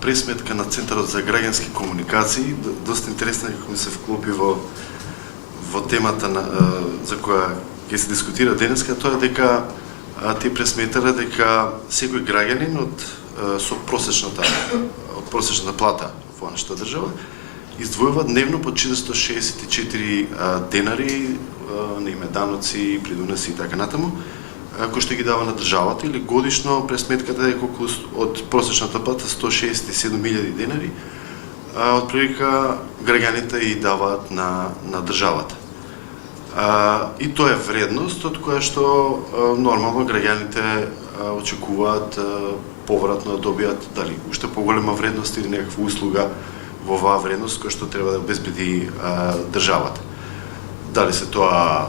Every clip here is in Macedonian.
пресметка на Центарот за граѓански комуникации. Доста интересно е како ми се вклопи во темата за која ќе се дискутира денеска, тоа е дека тие пресметале дека секој граѓанин со просечната плата во нашата држава издвојува дневно по 464 денари на име даноци, придоноси и така натаму, кој што ги дава на државата, или годишно пресметката е околу од просечната плата 167.000 денари, од прилика граѓаните и даваат на државата. И тоа е вредност од која што нормално граѓаните очекуваат повратно да добијат дали уште поголема вредност или некаква услуга во оваа вредност која што треба да обезбеди државата. Дали е тоа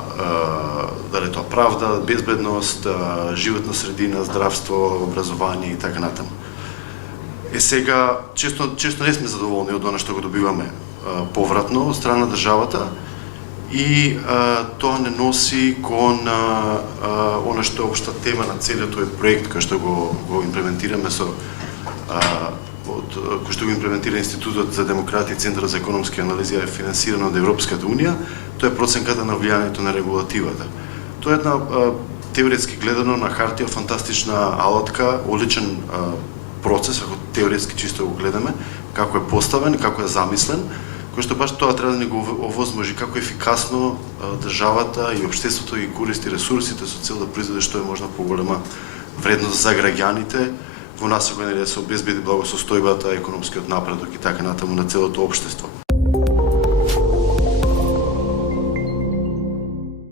правда, безбедност, животна средина, здравство, образование и така натаму. Сега често не сме задоволни од она што го добиваме повратно од страна на државата и тоа не носи кон она што е општа тема на целиот тој проект кој што го имплементираме кој што го имплементира Институтот за демократија и Центарот за економски анализи, е финансирано од Европската унија, тоа е проценката на влијанието на регулативата. Тоа е една теоретски гледано на хартија фантастична алатка, одличен процес, ако теоретски чисто го гледаме, како е поставен, како е замислен, кој што баш тоа треба да ни го овозможи како ефикасно државата и општеството ги користи ресурсите со цел да произведе што е можно поголема вредност за граѓаните, во насока да се обезбеди благосостојбата, економскиот напредок и така натаму на целото општество.